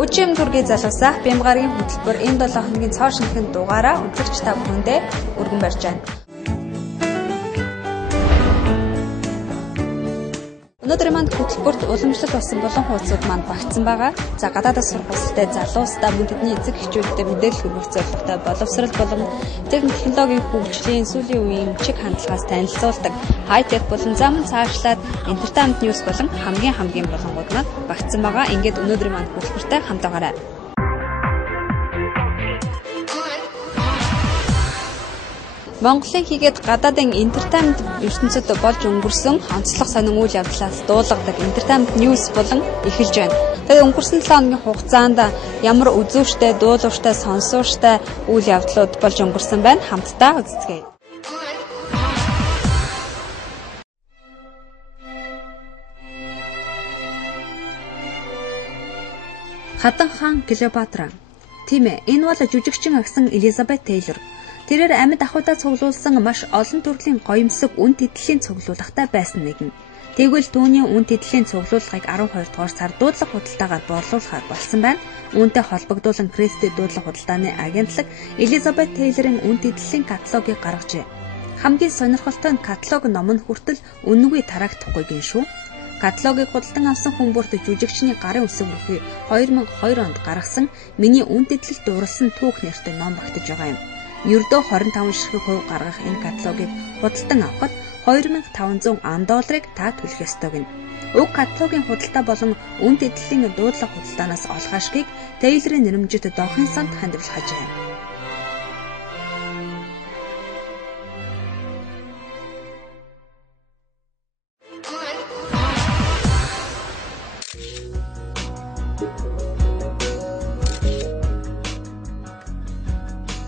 Өчим төргийн залуусаа Бямгаарын хөтөлбөр энэ 7 хоногийн цоо шинэхэн дугаараа үзэгч та бүхэндээ өргөн барьж байна. Өнөөдөр манд хөтөлбөрт уламжлалт болсон болон хуудсууд манд багтсан байгаа. За гадаадас сурах улстай залуустай мөн тэдний эцэг эхчүүдтэй мэдээлэл хүргэх зорилготой боловсрол болон технологийн хөгжлийн сүүлийн үеийн чиг хандлагаас танилцуулдаг хай-тек болон заман цаашлаад entertainment news болон хамгийн болонгууд манд багтсан байгаа. Ингээд өнөөдөр манд хөтөлбөртэй хамтаагаарай. Монголын хийгээд гадаадын entertainment ертөнцид болж өнгөрсөн онцлог сонин үйл явдлаас дуулгадаг entertainment news болон эхэлж байна. Тэгээд өнгөрсөн 7 хоногийн хугацаанд ямар үзүүштэй, дуулуурштай, сонсуурштай үйл явдлууд болж өнгөрсөн байна. Хамтдаа үзцгээе. Хадан хаан Клеопатра. Тийм ээ, энэ бол жүжигчин агсан Элизабет Тейлор. Тэрээр амьд ахуйдаа цуглуулсан маш олон төрлийн гоёмсог үн тэтгэлийн цуглуулгатай байсан нэгэн. Тэгвэл түүний үн тэтгэлийн цуглуулгыг 12 дугаар сар дуудлага худалдаагаар борлуулахаар болсон байна. Үүнтэй холбогдуулан Кристи дуудлага худалдааны агентлаг Элизабет Тейлорын үн тэтгэлийн каталогийг гаргажээ. Хамгийн сонирхолтой нь каталог ном нь хүртэл үнэгүй тараагдахгүй гин шүү. Каталогийг худалдан авсан хүн бүрт жүжигчний гарын үсэг рүүхий 2002 онд гаргасан миний үн тэтгэл дууралсан түүх нэртэй ном багтаж байгаа юм. Ердөө 25 ширхэг хувь гаргах энэ каталогийг худалдан авахд $2500 та төлөх ёстой гэнэ. Уг каталогийн худалдаа болон үн тэтгэлийн дуудлага худалдаанаас олох ашгийг Тейлорын нэрмжит дохын санд хандивлахжээ.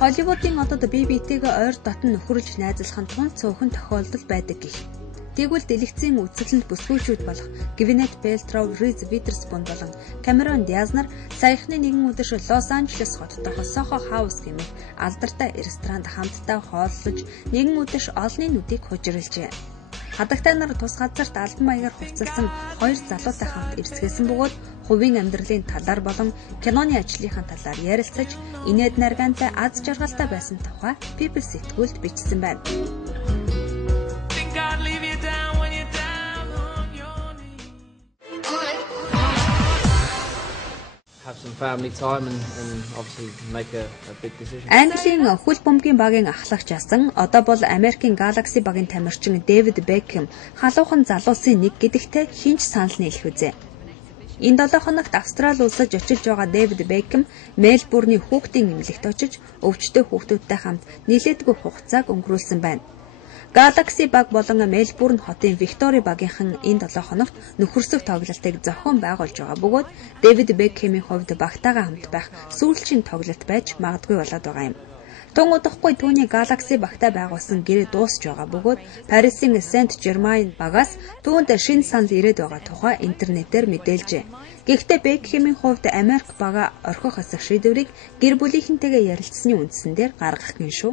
Холливуудын одод бие биетэйгээ ойр дотн нөхөрлж найзлах нь тун цөөхөн тохиолдол байдаг гэх. Тэгвэл дэлгэцийн үзэсгэлэнт бүсгүйчүүд болох Gwyneth Paltrow, Reese Witherspoon болон Cameron Diaz нар саяхны нэгэн өдөр Лос Анжелес хоттой Soho House гэмээр алдартай ресторанд хамтдаа хооллож нэгэн өдөр олонний нүдийг хужирлжээ. Хадагтай нар тус газарт албан маягаар хувцалсан хоёр залуутай хамт ирсгээсэн бөгөөд хувийн амьдралын талаар болон киноны ажлынхаа талаар ярилцаж инээд наргантай аз жаргалтай байсан тухай People сэтгүүлд бичсэн байна. Английн хөл бөмбөгийн багийн ахлагч асан одоо бол Америкийн Galaxy багийн тамирчин Дэвид Бекхэм халуухан залуусын нэг гэдэгтээ хинч санал нийлэх үзье. Энэ 7 хоногт Австрали улсад очилж байгаа Дэвид Бекхэм Мельбурний хүүхдийн эмнэлэгт очиж өвчтөе хүүхдүүдтэй хамт нилээдгүй хугацааг өнгөрүүлсэн байна. Galaxy баг болон Мельбурн хотын Виктори багийнхан энэ 7 хоногт нөхөрсөг тоглолтыг зохион байгуулж байгаа бөгөөд Дэвид Бекхэмийн хувьд багтаагаа хамт байх сүүлчийн тоглолт байж магадгүй болоод байгаа юм. Тун удахгүй түүний Galaxy багтаа байгуулсан гэрээ дуусч байгаа бөгөөд Парисын Saint-Germain багаас түүнд шинэ санал ирээд байгаа тухай интернетээр мэдээлжээ. Гэхдээ Бекхэмийн хувьд Америк бага орхих хэсэг шийдвэрийг гэр бүлийнхэнтэйгээ ярилцсны үндсэн дээр гаргах гин шүү.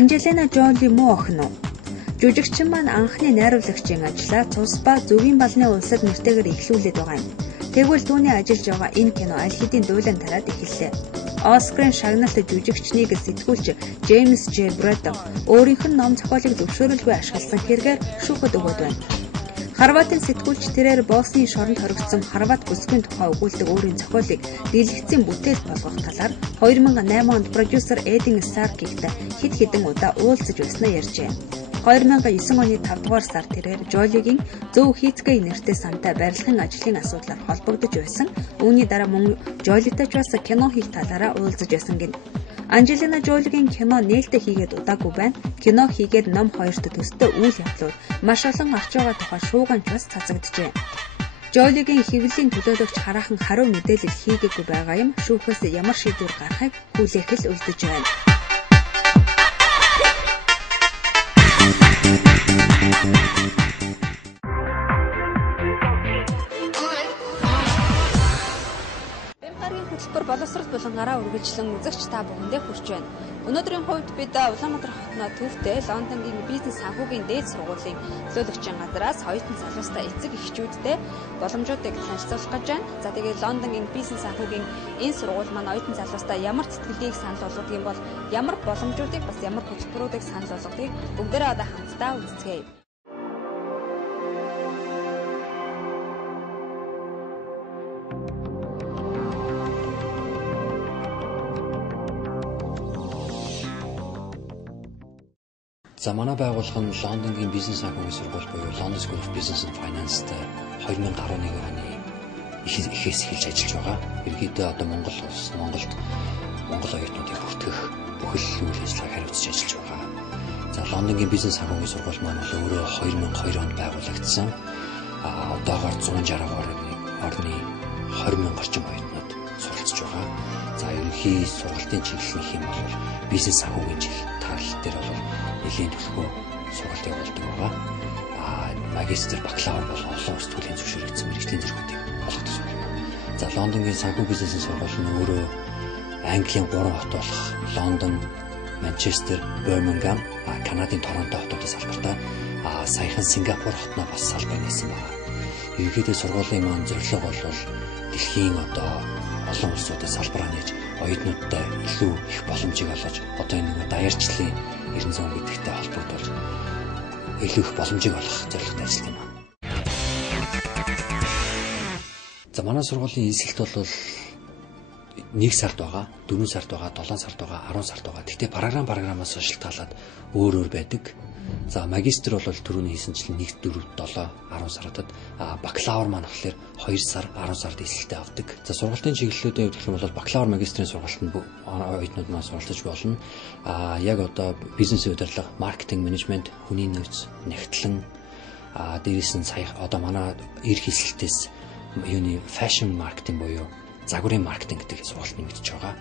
Анжелина Жоли муу охин уу? Жүжигчин маань анхны найруулагчийн ажлаа цус ба зөвгийн балны улсад нэртэйгээр эхлүүлээд байгаа юм. Тэгвэл түүний ажиллаж байгаа энэ кино аль хэдийн дуулан тараад эхэллээ. Оскарын шагналт жүжигчнийг сэтгүүлч Джеймс Ж. Брэддон өөрийнх нь ном зохиолыг зөвшөөрөлгүй ашигласан хэрэгээр шүүхэд өгöd байна. Хорватын сэтгүүлч тэрээр Босны шоронд хоригдсон хорват бүсгүйн тухай өгүүлдэг өөрийн зохиолыг дэлгэцийн бүтээл болгох талаар 2008 онд продюсер Эдин Старкигтэй хэд хэдэн удаа уулзаж байснаа ярьжээ. 2009 оны 5 дугаар сар тэрээр Жолигийн Зөв хийцгээ нэртэй сантай барилгын ажлын асуудлаар холбогдож байсан. Үүний дараа мөн Жолитай ч бас кино хийх талаараа уулзаж байсан гэнэ. Анжелина Жолигийн кино нээлттэй хийгээд удаагүй байна. Кино хийгээд ном хоёрт төстэй үйл явдлууд маш олон гарч байгаа тухай шууган ч бас цацагджээ. Жолигийн хэвлэлийн төлөөлөгч хараахан хариу мэдээлэл хийгээгүй байгаа юм. Шүүхээс ямар шийдвэр гаргахыг хүлээх л үлдэж байна. хөтөлбөр боловсрол болон гараа үргэлжлэн үзэгч та бүхэндээ хүрч байна. Өнөөдрийн хувьд бид Улаанбаатар хотноо төвтэй Лондонгийн бизнес санхүүгийн дээд сургуулийн төлөөлөгчийн газраас оюутан залуустай эцэг эхчүүдтэй боломжуудыг танилцуулах гэж байна. За тэгээд Лондонгийн бизнес санхүүгийн энэ сургууль маань оюутан залуустай ямар сэтгэлийг санал болгодог юм бол ямар боломжуудыг бас ямар хөтөлбөрүүдийг санал болгодгийг бүгдээрээ одоо хамтдаа үздэцгээе. За манай байгууллага нь Лондонгийн бизнес санхүүгийн сургууль буюу London School of Business and Finance-д 2011 оны эхээс эхэлж ажиллаж байгаа. Ерөнхийдөө одоо Монголд Монгол оюутнуудыг бүртгэх бүхэл үйл ажиллагааг хариуцж ажиллаж байгаа. За Лондонгийн бизнес санхүүгийн сургууль маань бол өөрөө 2002 онд байгуулагдсан. Одоогоор 160 орны 20,000 орчим оюутнууд суралцж байгаа. За ерөнхий сургалтын чиглэл нэх юм бол бизнес санхүүгийн чиглэл таарал дээр бол нэлийн төлхөө сургалт явуулдаг байгаа. Магистр, бакалавр бол олон улс төрлийн зөвшөөрөгдсөн мэргэжлийн зэргүүдийг олгодог сургууль. За Лондонгийн санхүү бизнесийн сургууль нь өөрөө Английн 3 хот болох Лондон, Манчестер, Бирмингем, Канадын Торонто хотуудаас салбартаа саяхан Сингапур хотноо бас салбар нээсэн байна. Ерөнхийдөө сургуулийн маань зорилго бол дэлхийн одоо олон улсуудаас салбараа нээж оюутнуудтай илүү их боломжийг олгож одоо энэ даяарчлалын 900 гэдэгтэй холбогдуулж илүү их боломжийг олгох зорилготой ажилладаг юм байна. За манай сургуулийн эсэлт бол 1 сард байгаа, 4 сард байгаа, 7 сард байгаа, 10 сард байгаа. Гэхдээ програмаас шалтгаалаад өөр байдаг. За магистр бол түрүүний хийсэнчлэн 1, 4, 7, 10 сардад, бакалавр маань болохоор 2 сар, 10 сард эсэлтээ авдаг. За сургалтын чиглэлүүдээ хэвлэх юм бол бакалавр магистрийн сургалтанд оюутнууд маань суралцж болно. Яг одоо бизнесийн удирдлага, маркетинг, менежмент, хүний нөөц, нягтлан, дээрээс нь сая одоо манай эрх хэсэлтээс юуны фэшн маркетинг буюу загварын маркетинг гэдэг сургалт нэгдэж байгаа.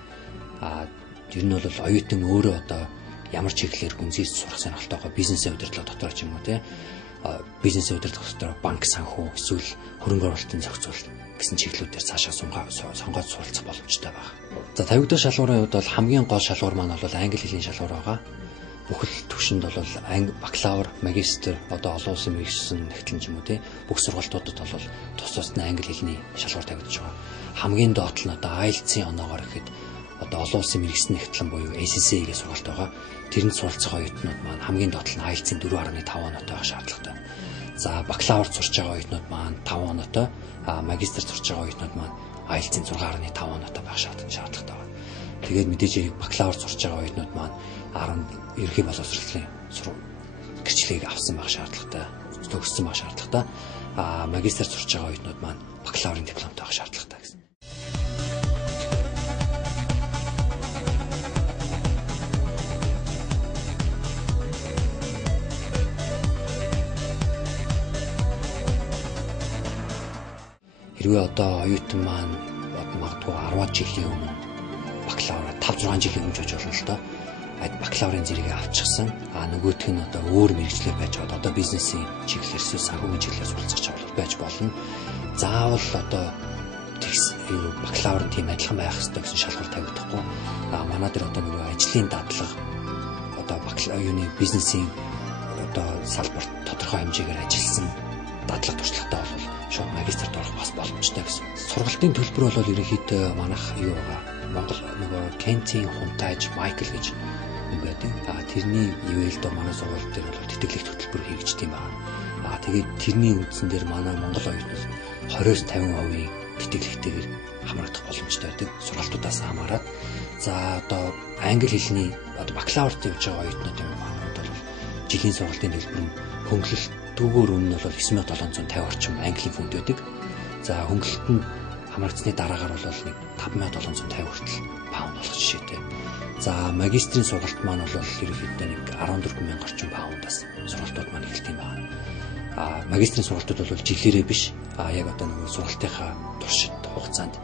Ер нь бол оюутан өөрөө одоо ямар чиглэлээр гүнзгийж сурах сонирхолтойгоо бизнесийн удирдлага дотор ч юм уу бизнесийн удирдлага дотор банк санхүү эсвэл хөрөнгө оруулалтын зохицуул гэсэн чиглэлүүдээр цаашаа сонгоод суралцах боломжтой байна. За 50 дахь шалгуурын хувьд бол хамгийн гол шалгуур маань бол англи хэлний шалгуур байгаа. Бүхэл түвшинд бол бакалавр, магистр, одоо олон улсын мэргэжсэн нэгтлэн ч юм уу бүх сургалтуудад бол тус тусны англи хэлний шалгуур тавигдж байгаа. Хамгийн доод нь одоо IELTS-ийн оноогоор ихэд одоо олон улсын мэргэжсэн нэгтлэн буюу ACCA гэх сургалт байгаа. Тэрэнд суралцах оюутнууд маань хамгийн доод нь IELTS-ийн 4.5 оноотой байх шаардлагатай. За бакалавр сурч байгаа оюутнууд маань 5 оноотой, магистр сурч байгаа оюутнууд маань IELTS-ийн 6.5 оноотой байх шаардлагатай байна. Тэгээд мэдээж бакалавр сурч байгаа оюутнууд маань ерөнхий боловсролын гэрчлэгийг авсан байх шаардлагатай, төгссөн байх шаардлагатай. Магистр сурч байгаа оюутнууд маань бакалаврын дипломтой байх шаардлагатай гэсэн. Хэрвээ одоо оюутан маань магадгүй 10 жилийн өмнө бакалавр 5-6 жилийн өмнө жиж болно л доо. Бакалаврын зэрэгээ авчихсан. Нөгөөх нь одоо өөр мэргэжлэр байж байгаа. Одоо бизнесийн чиглэлээр эсвэл санхүүгийн чиглэлээр суралцах гэж байж болно. Заавал одоо бакалавр тийм адилхан байх хэрэгтэй гэсэн шалгуур тавигдахгүй. Манай дээр одоо нөгөө ажлын дадлага одоо юуны бизнесийн одоо салбарт тодорхой хэмжээгээр ажилласан дадлага туршлагатай бол шууд магистрт орох бас боломжтой гэсэн. Сургалтын төлбөр бол ерөнхийдөө манайх юу байгаа? Монгол нөгөө Кентийн хунтайж Майкл гэж юм байдаг. Тэрний ивэлд манай сургууль дээр бол тэтгэлэгт хөтөлбөр хэрэгждэг юм байна. Тэгээд тэрний үндсэн дээр манай Монгол оюутнууд 20-50% тэтгэлэгтэйгээр хамрагдах боломжтой байдаг. Сургалтуудаас хамаарат. За одоо англи хэлний одоо бакалаврт явж байгаа оюутнуудын манайд бол жилийн сургалтын төлбөр нь хөнгөлөлтгүйгээр үнэ нь бол 9750 орчим английн фунт байдаг. За хөнгөлөлт нь хамрагдсны дараагаар бол нэг 5750 хүртэл паунд болох жишээтэй. За магистрийн сургалт маань бол ерөнхийдөө нэг 14000 орчим паундаас сургалтууд маань эхэлт юм байна. Магистрийн сургалтууд бол жилээрээ биш. Яг одоо нэг сургалтынхаа туршид хугацаанд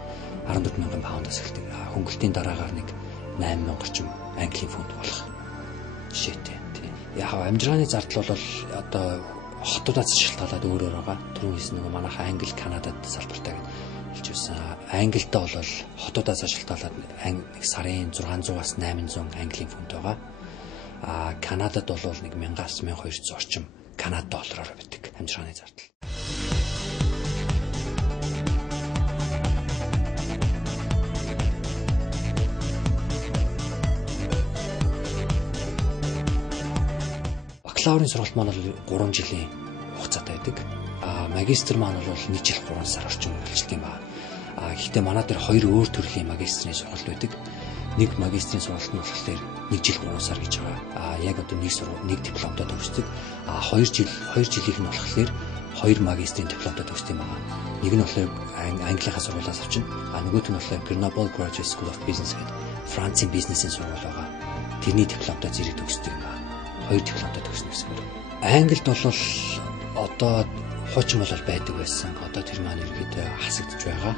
14000 паундаас эхэлдэг. Хөнгөлтийн дараагаар нэг 8000 орчим английн фунт болох жишээтэй. Яг амжиргааны зардал бол одоо хотуудаас шалтгаалаад өөрөөр байгаа. Түрүүн хэлсэн нөгөө манайх Англи, Канадад салбартай гэж хэлж байсан. Англид бол хотуудаас шалтгаалаад нэг сарын 600-аас 800 английн фунт байгаа. Канадад бол 1000-аас 1200 орчим Канад доллараар байдаг амжиргааны зардал. Бакалаврын сургалт маань бол 3 жилийн хугацаатай байдаг. Магистр маань бол 1 жил 3 сар орчим үргэлжилдэг юм байна. Гэхдээ манай дээр 2 өөр төрлийн магистрийн сургалт байдаг. Нэг магистрийн сургалт нь болохоор 1 жил 3 сар гэж байгаа. Яг одоо нэг дипломтой төгсдөг. 2 жилийнх нь болохоор 2 магистрийн дипломтой төгсдөг юм байна. Нэг нь болохоор Английнхаа сургуулиас авчина. Нөгөөх нь болохоор Grenoble Graduate School of Business гэдэг Францын бизнесийн сургууль байгаа. Тэрний дипломтой зэрэг төгсдөг юм байна. 2 дипломтой төгснө гэсэн үг. Англид бол одоо хуучин бол байдаг байсан. Одоо тэр маань ерөөдөө хасагдж байгаа.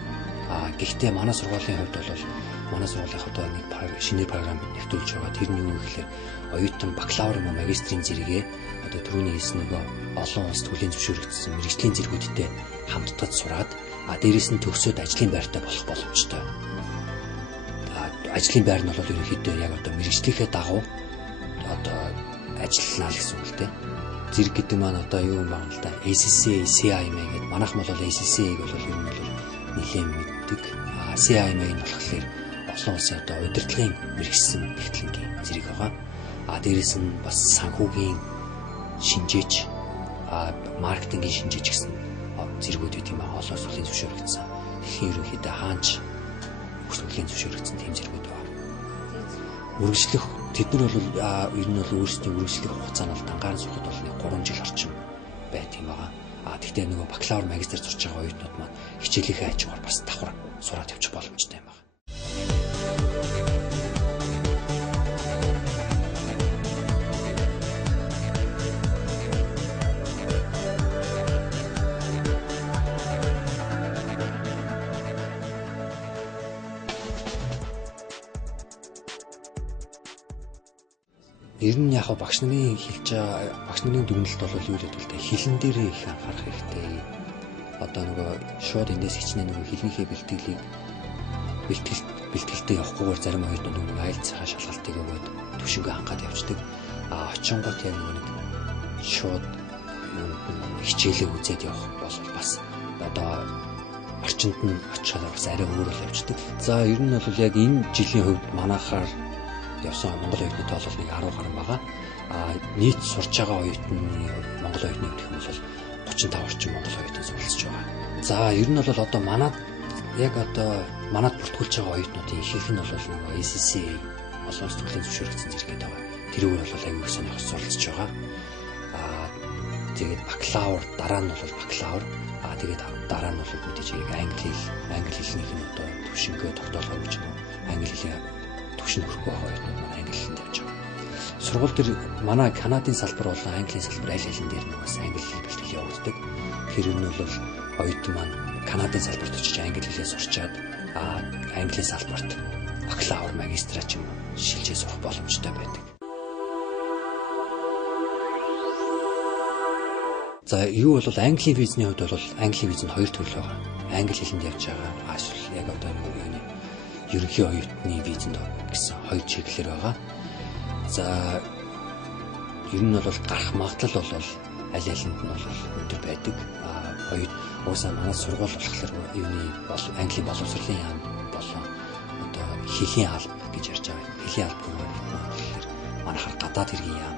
Гэхдээ манай сургуулийн хувьд бол манай сургуулийн одоо нэг шинээр програм нэвтрүүлж байгаа. Тэр нь юу гэхээр оюутан бакалавр юм уу магистрийн зэрэгээ одоо түрүүний хэлсэн нөгөө олон улс төрлийн зөвшөөрөгдсөн мэргэжлийн зэргүүдтэй хамтдаж сураад дээрээс нь төгсөөд ажлын байртай болох боломжтой. Ажлын байр нь бол ерөөхдөө яг одоо мэргэжлийнхээ дагуу одоо ажиллана гэсэн үг л дээ. Зэрэг гэдэг маань одоо юу юм байна л да. ACCA, CIMA гэдэг. Манайх бол ACCA-г бол ер нь нэлээд мэддэг. CIMA нь болохоор олон улсын одоо удирдлагын мэргэжсэн нэгтлэнгийн зэрэг байгаа. Дээрээс нь бас санхүүгийн шинжээч, маркетингийн шинжээч гэсэн зэргүүд үүд юм аа. Олон улсын зөвшөөрөгдсөн. Тэгэхээр ерөнхийдөө хаанч хүсвэлийн зөвшөөрөгдсөн тийм зэргүүд байна. Үргэлжлэх тэд нар бол ер нь бол өөрсдийн үргэлжлэх хугацаа нь дангаар сухад бол 3 жил орчим байт юм байгаа. Тэгтээ нөгөө бакалавр магистр сурч байгаа оюутнууд маань хичээлийнхээ хажуугаар бас давхар сураад явчих боломжтой юм байна. Ер нь яг багш нарын багш нарын дүгнэлт бол юу гэдэг вэ? Хилэн дээрээ их анхаарах хэрэгтэй. Одоо нөгөө шууд эндээс хичнээн нөгөө хилнийхээ бэлтгэлтэй явахгүйгээр зарим оюутнууд нөгөө айлцгаа шалгалтыг өгөөд төвшингээ хангаад явждаг. Очингот яг нэг шууд хичээлээ үзээд явах бол бас одоо орчинд нь очихоор бас арай өөр л явждаг. За ер нь бол яг энэ жилийн хувьд манайхаар явсан Монгол оюутнууд бол нэг 10 гаруй байгаа. Нийт сурж байгаа оюутны Монгол оюутны гэх юм бол 35 орчим Монгол оюутан суралцж байгаа. За ер нь бол одоо манад бүртгүүлж байгаа оюутнуудын ихэнх нь бол нөгөө ACCA олон улс төрлийн зөвшөөрөгдсөн зэрэгэд байгаа. Тэрүүгээр бол аюул сонирхож суралцж байгаа. Тэгээд бакалавр дараа нь бол бакалавр. Тэгээд дараа нь бол мэдээж англи хэлнийх нь одоо төвшингээ тогтоолгоо гэж юм. Англи хэлний төвшин хүрхгүй байгаа оюутнууд маань англи хэлэнд явж байгаа. Сургууль дээр манай Канадын салбар болон Английн салбар аль алин дээр нь бас англи хэл бэлтгэл явуулдаг. Тэр нь бол оюутан маань Канадын салбарт очиж англи хэлээ сурчаад Английн салбарт бакалавр, магистра ч юм уу шилжиж сурах боломжтой байдаг. За юу бол Английн визний хувьд бол Английн виз нь 2 төрөл байгаа. Англи хэлэнд явж байгаа ашиг яг одоо юуны ерөнхий оюутны визэнд гэсэн 2 чиглэлээр байгаа. За ер нь бол гарах магадлал бол аль алинд нь бол өндөр байдаг. Уусаа манай сургууль болохоор юуны бол Английн боловсролын яам болон одоо хэлийн алба гэж ярьж байгаа. Хэлийн алба гэхээр манайхаар гадаад хэргийн яам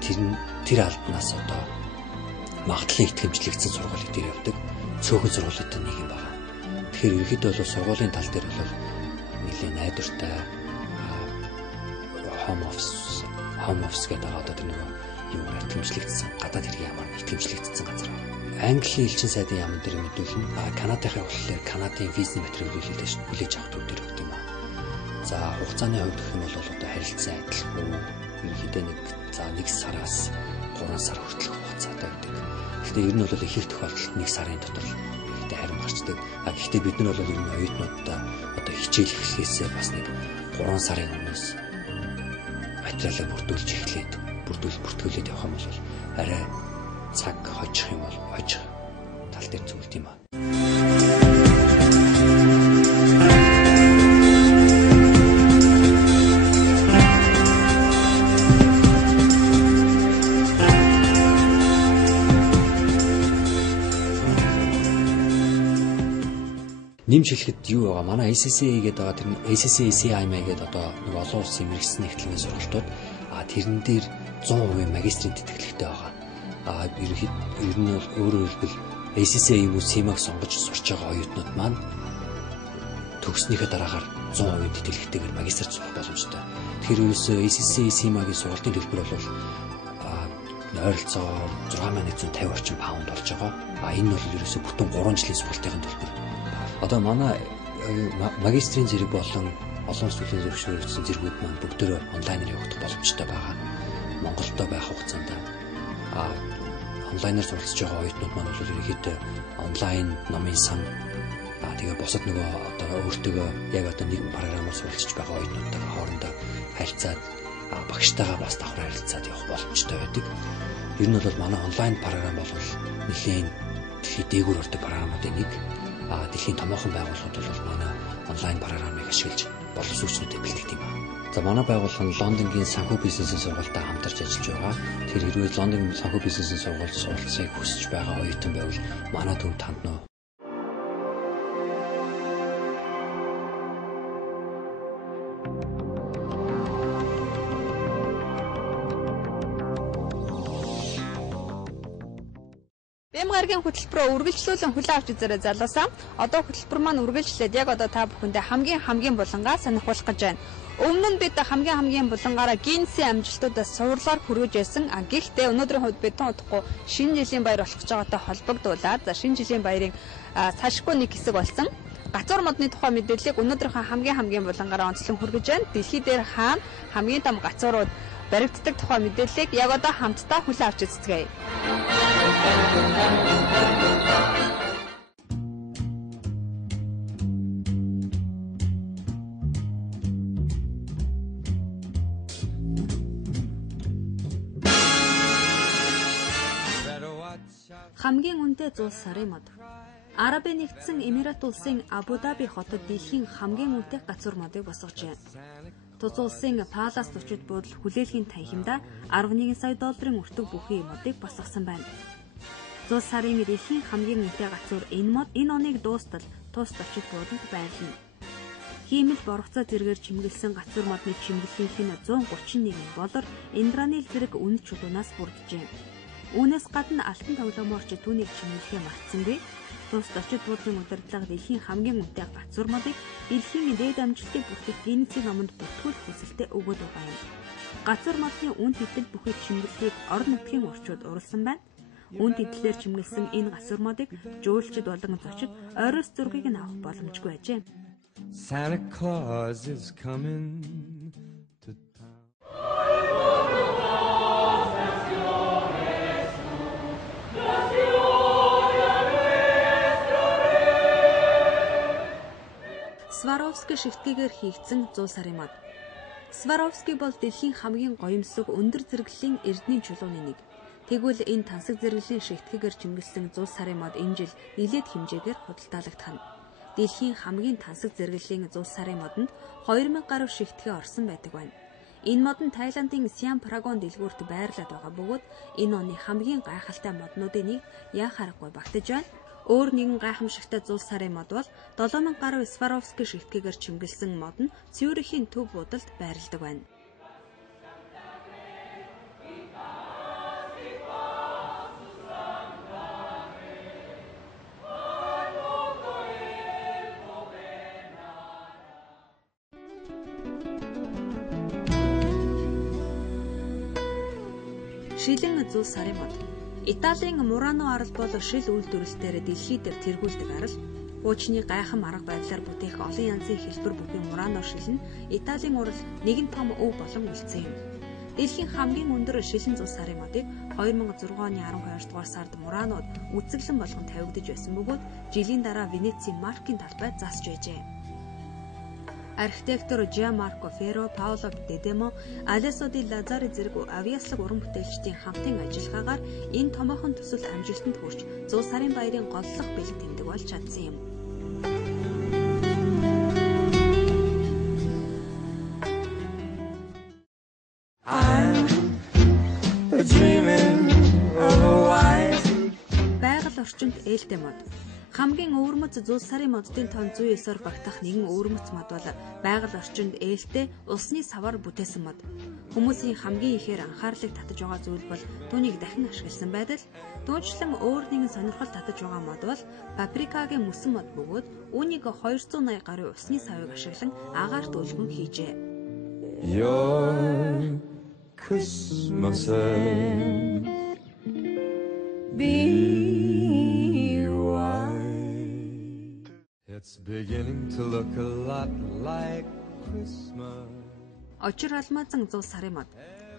гэх юм. Тэр албанаас одоо магадлалын итгэмжлэгдсэн сургуулийг дээр явдаг. Цөөхөн сургуулиудын нэг юм байна. Тэгэхээр ерөнхийдөө бол сургуулийн тал дээр бол нэлээд найдвартай home office гэдэг одоо тэр нэг юугаар итгэмжлэгдсэн гадаад хэргийн ямар итгэмжлэгдсэн газар. Англи элчин сайдын яамн дээр мэдүүлнэ. Канадынхаа болохоор Канадын визний материалыг хүлээж авах төв дээр өгдөг юм аа. За хугацааны хувьд гэх юм бол одоо харилцан адилхан ерөнхийдөө нэг сараас 3 сар хүртэлх хугацаатай байдаг. Гэхдээ ер нь бол ихэнх тохиолдолд 1 сарын дотор ихтэй харин гарчдаг. Гэхдээ бид нар бол ер нь оюутнуудаа одоо хичээл эхлэхээсээ бас нэг 3 сарын өмнөөс материалаа бүртгүүлж эхлээд бүртгүүлээд явах юм бол арай цаг хожих юм бол хожих тал дээр зөвлөд юм аа. Нэмж хэлэхэд юу байгаа? Манай ACCA гэдэг байгаа тэр ACCA CIMA гэдэг одоо нэг олон улсын мэргэжлийн нэгтлэгийн сургалтууд тэрэн дээр 100% магистрийн тэтгэлэгтэй байгаа. Ер нь бол өөрөөр хэлбэл ACCA юм уу CIMA-г сонгож сурч байгаа оюутнууд маань төгснөхийн дараагаар 100% тэтгэлэгтэйгээр магистрт сурах боломжтой. Тэгэхээр ерөөсөө ACCA CIMA-гийн сургалтын төлбөр бол ойролцоогоор 6150 орчим паунд болж байгаа. Энэ бол ерөөсөө бүтэн 3 жилийн сургалтын төлбөр. Одоо манай магистрийн зэрэг болон олон улсын зөвшөөрөгдсөн зэргүүд маань бүгдөө онлайнаар явагдах боломжтой байгаа. Монголд байх хугацаанд онлайнаар суралцж байгаа оюутнууд маань бол ерөнхийдөө онлайн номын сан тэгээ босод нөгөө одоо өөртөө яг одоо нэг програмаар суралцж байгаа оюутнуудтайгаа хоорондоо харьцаад багштайгаа бас давхар харилцаад явах боломжтой байдаг. Ер нь бол манай онлайн програм бол нэлийн дэлхийд дээгүүр ордог програмуудын нэг. Дэлхийн томоохон байгууллагууд бол манай онлайн програмыг ашиглаж боловсруучнуудыг бэлтгэдэг юм байна. За манай байгууллага нь Лондонгийн санхүү бизнесийн сургалтад хамтарч ажиллаж байгаа. Тэгэхээр хэрвээ Лондонгийн санхүү бизнесийн сургуульд суралцахыг хүсэж байгаа оюутан байвал манай төвд хандна уу? Бямгаргийн хөтөлбөрөөр үргэлжлүүлэн хүлээн авч үзээрэй залуусаа. Одоо хөтөлбөр маань үргэлжлээд яг одоо та бүхэндээ хамгийн булангаа сонирхуулах гэж байна. Өмнө нь бид хамгийн булангаараа Гиннесийн амжилтуудаас сурвалгаар хүргэж байсан. Гэхдээ өнөөдрийн хувьд бидэн удахгүй шинэ жилийн баяр болох гэж байгаатай холбогдуулаад шинэ жилийн баярын цаашгүй нэг хэсэг болсон. Газар модны тухай мэдээллийг өнөөдрийнхөө хамгийн булангаараа онцлон хүргэж байна. Дэлхий дээр хаана хамгийн том газрууд баригддаг тухай мэдээллийг яг одоо хамтдаа хүлээн авч үзцгээе. Хамгийн үнэтэй зуус сарын мод. Арабын нэгдсэн Эмират улсын Абу Даби хотод дэлхийн хамгийн үнэтэй газар модыг босгожээ. Тус улсын Палас зочид буудал хүлээлгийн танхимдаа 11 сая долларын өртөг бүхий модыг босгосон байна. Зуус сарын дэлхийн хамгийн үнэтэй газар энэ мод энэ оныг дуустал тус зочид буудалд байрлана. Хиймэл боргоцоо зэргээр чимгэлсэн газар модны чимгэллийнх нь 131 болор Индранил зэрэг үнэт чулуунаас бүрджээ. Үүнээс гадна алтан тоглооморч түүнийг чимэглэхээ мартсангүй. Тус зочид буудлын удирдлага дэлхийн хамгийн үнэтэй газар модыг дэлхийн дээд амжилтыг бүртгэх Гиннесийн номонд бүртгүүлэх хүсэлтэд өгөөд байгаа юм. Газар модны үн хэдэл бүхий чимгэллийг орон нутгийн орчууд уралсан байна. Үн хэдлэлээр чимгэлсэн энэ газар модыг жуулчид болон зочид ойроос зургийг нь авах боломжгүй ажээ. Santa Claus is coming to Сваровски шигтгээр хийгдсэн 100 сарын мод. Сваровски бол дэлхийн хамгийн гоёмсог өндөр зэрэглэлийн эрдэнэ чулууны нэг. Тэгвэл энэ тансаг зэрэглэлийн шигтгээр чимгэлсэн 100 сарын мод энэ жил нэлээд хэмжээгээр худалдаалагдана. Дэлхийн хамгийн тансаг зэрэглэлийн 100 сарын модонд 2000 гаруй шигтгэ орсон байдаг байна. Энэ мод нь Тайландын Siam Paragon дэлгүүрт байрлаад байгаа бөгөөд энэ оны хамгийн гайхалтай моднуудын нэг яхаарахгүй багтаж байна. Өөр нэгэн гайхамшигтай 100 сарын мод бол 7000 гаруй Сваровски шигтгээр чимгэлсэн мод нь Цюрихийн төв будалд байрладаг байна. Шилэн 100 сарын мод. Италийн Мурано арал бол шил үйлдвэрлэлээр дэлхийд тэргүүлдэг арал. Хуучны гайхам арга барилаар бүтээх олон янзын хэлбэр бүхий Мурано шил нь Италийн урал нэгэн том өв болон үлдсэн юм. Дэлхийн хамгийн өндөр шилэн 100 сарын модыг 2006 оны 12 дугаар сард Муранод үзэсгэлэн болгон тавигдаж байсан бөгөөд жилийн дараа Венецийн маркийн талбайд засч байжээ. Архитектор Gianmarco Ferro, Paolo Dedemo, Alessio Di Lazzari зэрэг авиаслаг уран бүтээлчдийн хамтын ажиллагаагаар энэ томоохон төсөл амжилтанд хүрч 100 сарын баярын голлох бэлэг тэмдэг болж чадсан юм. Байгаль орчинд ээлтэй мод. Хамгийн өвөрмөц 100 сарын моддын тоон 109-оор багтах нэгэн өвөрмөц мод бол байгаль орчинд ээлтэй усны саваар бүтээсэн мод. Хүмүүсийн хамгийн ихээр анхаарлыг татаж байгаа зүйл бол түүнийг дахин ашигласан байдал. Түүнчлэн өөр нэгэн сонирхол татаж байгаа мод бол паприкагийн мөсөн мод бөгөөд үүнийг 280 гаруй усны савыг ашиглан агаарт үлгэн хийжээ. Your Christmas be white. It's beginning to look a lot like Christmas. Очир алмаазан 100 сарын мод.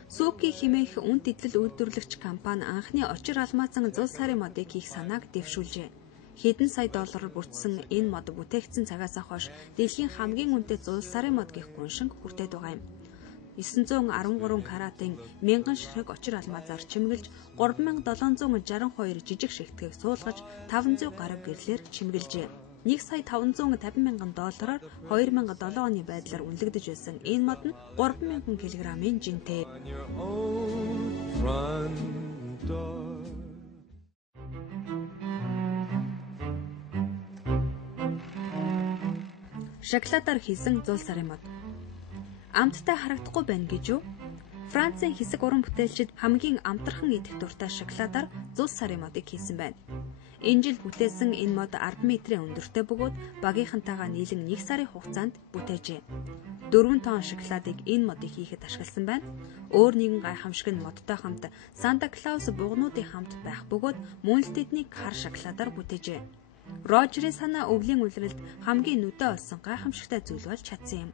Сүки химээх үнд идэл үйлдвэрлэгч компани анхны очир алмаазан 100 сарын модыг хийх санааг дэвшүүлжээ. Хэдэн сая доллараар бүрдсэн энэ мод бүтээгдсэн цагаас хойш дэлхийн хамгийн үнэтэй 100 сарын мод гэх гүншинг хүртээд байгаа юм. 913 каратын 1000 ширхэг очир алмаазаар чимгэлж 3762 жижиг шигтгэг суулгаж 500 гаруй гэрлээр чимгэлжээ. 1,550,000 доллараар 2007 оны байдлаар үнэлэгдэж байсан энэ мод нь 3,000 кг-ийн жинтэй. Шоколадаар хийсэн 100 сарын мод. Амттай харагдахгүй байна гэж юу? Францын хэсэг уран бүтээлчид хамгийн амтархан идэх дуртай шоколадаар 100 сарын модыг хийсэн байна. Энэ жил бүтээсэн энэ мод 10 метрийн өндөртэй бөгөөд багийнхантайгаа нийлэн 1 сарын хугацаанд бүтээжээ. 4 тонн шоколадыг энэ модыг хийхэд ашигласан байна. Өөр нэгэн гайхамшиг нь модтой хамт Санта Клаус бугнуудын хамт байх бөгөөд мөн л тэднийг хар шоколадаар бүтээжээ. Рожерийн санаа өвлийн үлрэлд хамгийн нүдэ олсон гайхамшигтай зүйл болж чадсан юм.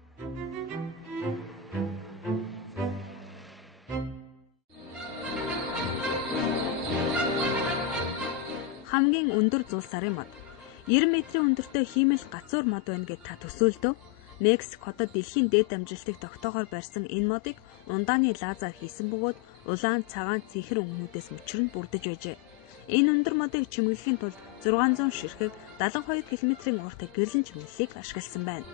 Хамгийн өндөр 100 сарын мод. 90 метрийн өндөртэй хиймэл гацуур мод байна гэд та төсөөлдөө. Мексик хотод дэлхийн дээд амжилтыг тогтоохоор барьсан энэ модыг ундааны лазер хийсэн бөгөөд улаан, цагаан, цэхэр өнгөнүүдээс мөчрөнд бүрдэж байжээ. Энэ өндөр модыг чимэглэхийн тулд 600 ширхэг 72 км-ийн ууртай гэрлэн чимэглэлийг ашигласан байна.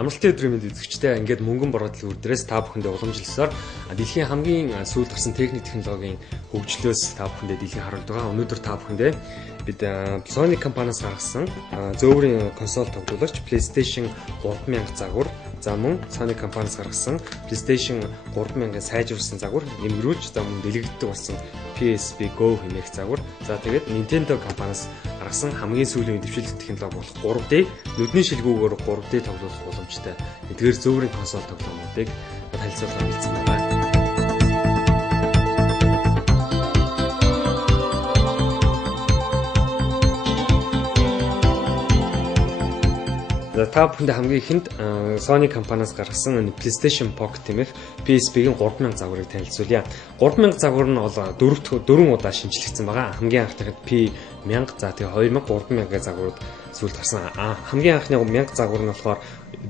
Амралтын өдрийн мэнд үзэгчтэй ингээд мөнгөн бороодлын үрдээс та бүхэндээ уламжлалсаар дэлхийн хамгийн сүүлд гарсан техник технологийн хөгжлөөс та бүхэндээ дэлхийн харуулж байгаа. Өнөөдөр та бүхэндээ бид Sony компаниас гаргасан зөөврийн консол тоглуулагч PlayStation 3000 загвар, за мөн Sony компаниас гаргасан PlayStation 3000-ын сайжруулсан загвар, нэмрүүлж за мөн дэлгэгддэг болсон PSP Go хэмээх загвар, за тэгээд Nintendo компаниас гаргасан хамгийн сүүлийн дэвшилт технологи болох 3D нүдний шилгүүгээр 3D тоглох боломжтой эдгээр зөөврийн консол тоглоомуудыг танилцуулахаар бэлдсэн байна. Та бүхэнд хамгийн ихэнд Sony компаниас гаргасан PlayStation Pocket гэмэх PSP-ийн 3000 загварыг танилцуулъя. 3000 загвар нь бол 4 удаа шинжлэгдсэн байгаа. Хамгийн анхныхад P1000, за тэгээ 2000, 3000 загварууд сүүлд гарсан. Хамгийн анхны 1000 загвар нь болохоор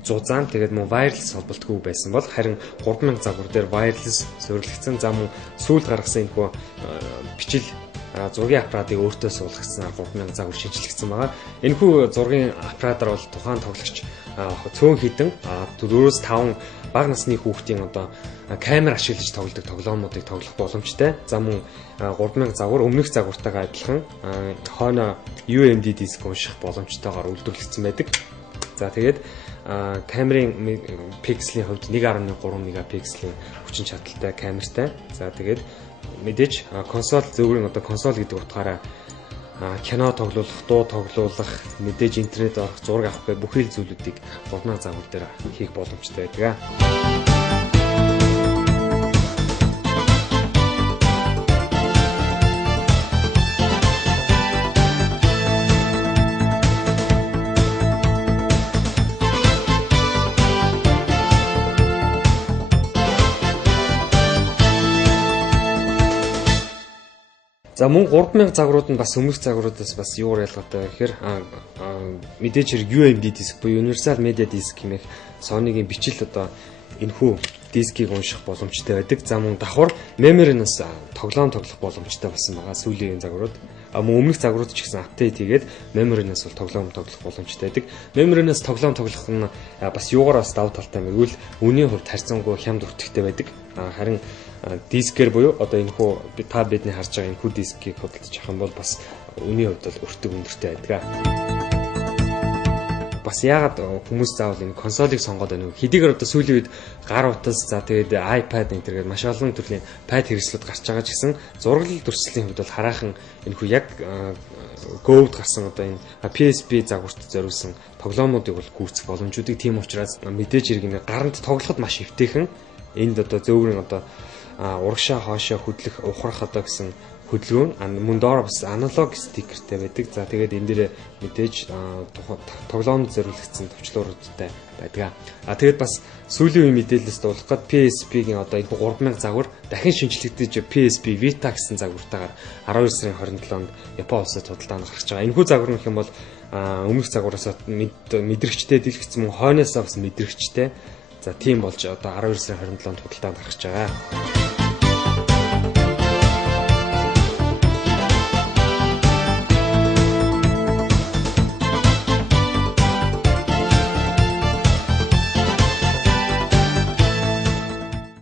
зузаан тэгээд мөн wireless холболтгүй байсан бол харин 3000 загвар дээр wireless суурилгдсан. За мөн сүүлд гаргасан энэхүү бичил зургийн аппаратыг өөртөө суулгацсан 3000 загвар шинжилэгдсэн байгаа. Энэхүү зургийн аппаратаар бол тухайн тоглогч цөөн хідэн 4-5 бага насны хүүхдийн одоо камер ашиглаж тоглодог тоглоомуудыг тоглох боломжтой. За мөн 3000 загвар өмнөх загвартайгаа адилхан хойно UMD диск унших боломжтойгоор үйлдвэрлэгдсэн байдаг. За тэгээд камерын пикселийн хувьд 1.3 мегапикселийн хүчин чадалтай камертай. За тэгээд мэдээж консол зөөврийн одоо консол гэдэг утгаараа кино тоглох, дуу тоглох, мэдээж интернет орох, зураг авах гэх бүхий л зүйлүүдийг 3000 загвар дээр хийх боломжтой байдаг. За мөн 3000 загварууд нь бас өмнөх загваруудаас бас юугаар ялгаатай гэхээр мэдээж хэрэг UMD диск буюу Universal Media Disc хэмээх Sony-гийн бичил одоо энэхүү дискийг унших боломжтой байдаг. За мөн давхар memory-наас тоглоом тоглох боломжтой болсон байгаа сүүлийн загварууд. Мөн өмнөх загварууд ч гэсэн апдейт хийгээд memory-наас бол тоглоом тоглох боломжтой байдаг. Memory-наас тоглоом тоглох нь бас юугаар бас давуу талтай юм гэвэл үнийн хувьд харьцангуй хямд өртөгтэй байдаг. Харин дискээр буюу одоо энэхүү та бидний харж байгаа энэхүү дискийг худалдаж авах юм бол бас үнийн хувьд бол өртөг өндөртэй байдаг. Бас яагаад хүмүүс заавал энэ консолыг сонгоод байна вэ? Хэдийгээр одоо сүүлийн үед гар утас за тэгээд iPad энэ төргээд маш олон төрлийн пад хэрэгслүүд гарч байгаа ч гэсэн зураглал дүрслэлийн хувьд бол хараахан энэхүү яг Go-д гарсан одоо энэ PSP загварт зориулсан тоглоомуудыг бол гүйцэх боломжуудыг тийм учраас мэдээж хэрэг энэ гаранд тоглоход маш эвтэйхэн энд одоо зөөврийн одоо урагшаа хоошоо хөдлөх ухрах одоо гэсэн хөдөлгөөн мөн доор бас аналог стикертэй байдаг. За тэгээд энэ дээр мэдээж тоглоомд зориулагдсан товчлууруудтай байдаг. Тэгээд бас сүүлийн үеийн мэдээлэлээс дуулахад PSP-гийн одоо энэ 3000 загвар дахин шинжлэгдэж PSP Vita гэсэн загвартаагаар 12 сарын 27-нд Япон улсад худалдаанд гарч байгаа. Энэхүү загвар нөх юм бол өмнөх загвараас мэдрэгчтэй дэлгэцсэн мөн хойноосоо бас мэдрэгчтэй. За тийм болж одоо 12 сарын 27-нд худалдаанд гарч байгаа.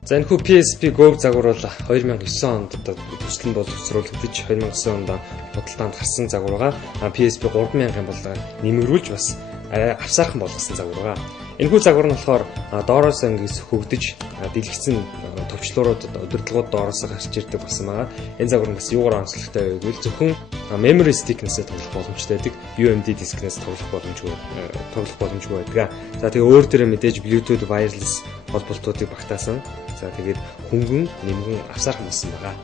За энэхүү PSP Go загвар бол 2009 онд одоо төсөл нь боловсруулагдаж 2009 онд худалдаанд гарсан загвар байгаа. PSP 3000-ын бол нэмэгрүүлж бас авсаархан болгосон загвар байгаа. Энэхүү загвар нь болохоор доороос ингээс хөгдөж дэлгэцэн товчлуурууд удирдлагууд доороос гарч ирдэг болсон байгаа. Энэ загвар нь бас юугаар онцлогтой вэ гэвэл зөвхөн memory stick-нээс тоглох боломжтой байдаг. UMD дискнээс тоглох боломжгүй байдаг. За тэгээ өөр төрөө мэдээж Bluetooth wireless холболтуудыг багтаасан. За тэгээд хөнгөн нэмгэн авсаархан болсон байгаа.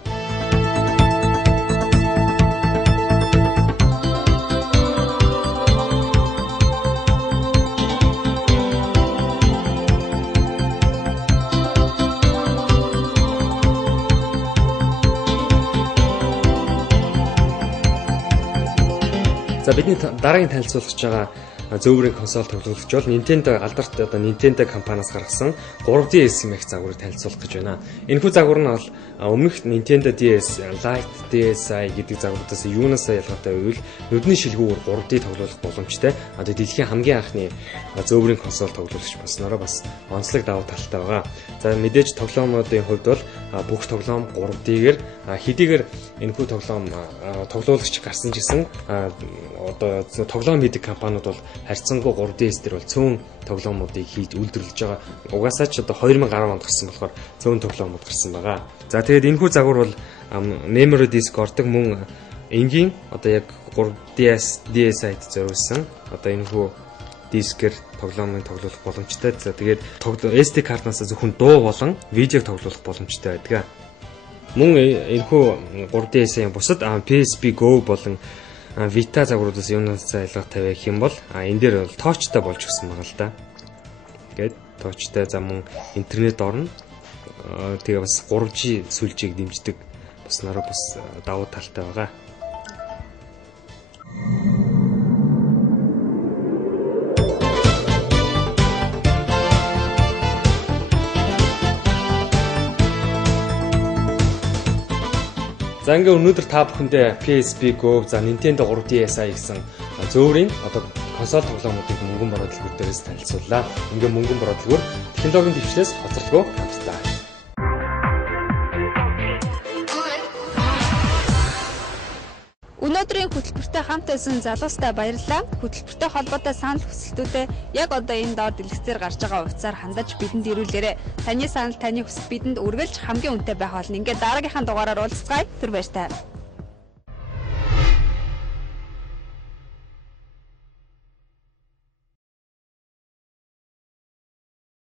За бидний дараагийн танилцуулж байгаа зөөврийн консол тоглогч бол Nintendo алдарт одоо Nintendo компаниас гаргасан 3DS хэмээх загварыг танилцуулах гэж байна. Энэхүү загвар нь бол өмнөх Nintendo DS, Lite, DSi гэдэг загваруудаас юунаас ялгаатай вэ гэвэл нүдний шилгүүгээр 3D тоглох боломжтой. Одоо дэлхийн хамгийн анхны зөөврийн консол тоглогч болсноороо бас онцлог давуу талтай байгаа. За мэдээж тоглоомуудын хувьд бол бүх тоглоом 3D-гээр хэдийгээр энэхүү тоглоомч гарсан ч гэсэн одоо тоглоом хийдэг компаниуд бол харьцангуй 3DS дээр бол цөөн тоглоомуудыг хийж үйлдвэрлэж байгаа. Угаасаа ч одоо 2010 онд гарсан болохоор цөөн тоглоомууд гарсан байгаа. За тэгээд энэхүү загвар бол memory disk ордог мөн энгийн одоо яг 3DS DSi-д зориулсан одоо энэхүү дискээр тоглоомыг тоглох боломжтой. За тэгээд SD картнаас зөвхөн дуу болон видеог тоглох боломжтой байдаг. Мөн энэхүү 3DS-ийн бусад PSP Go болон Vita загваруудаас юунаас ялгаатай вэ гэх юм бол энэ дээр бол тоочтой болж гисэн байгаа л да. Ингээд тоочтой за мөн интернет орно. Тэгээ бас 3G сүлжээг дэмждэг баснараа бас давуу талтай байгаа. За ингээ өнөөдөр та бүхэндээ PSP Go за Nintendo 3DSi гэсэн зөөврийн одоо консол тоглоомуудыг мөнгөн бороо дэлгүүр дээрээс танилцууллаа. Ингээ мөнгөн бороо дэлгүүр технологийн дэвшлээс хоцролгүй хамтдаа. Өнөөдрийн хөтөлбөртэй хамт байсан залуустай баярлалаа. Хөтөлбөртэй холбоотой санал хүсэлтүүдэд яг одоо энэ доор дэлгэцээр гарч байгаа утсаар хандаж бидэнд ирүүлээрэй. Таны санал, таны хүсэл бидэнд үргэлж хамгийн үнэтэй байх болно. Ингээд дараагийнхаа дугаараар уулзцгаая. Түр баяртай.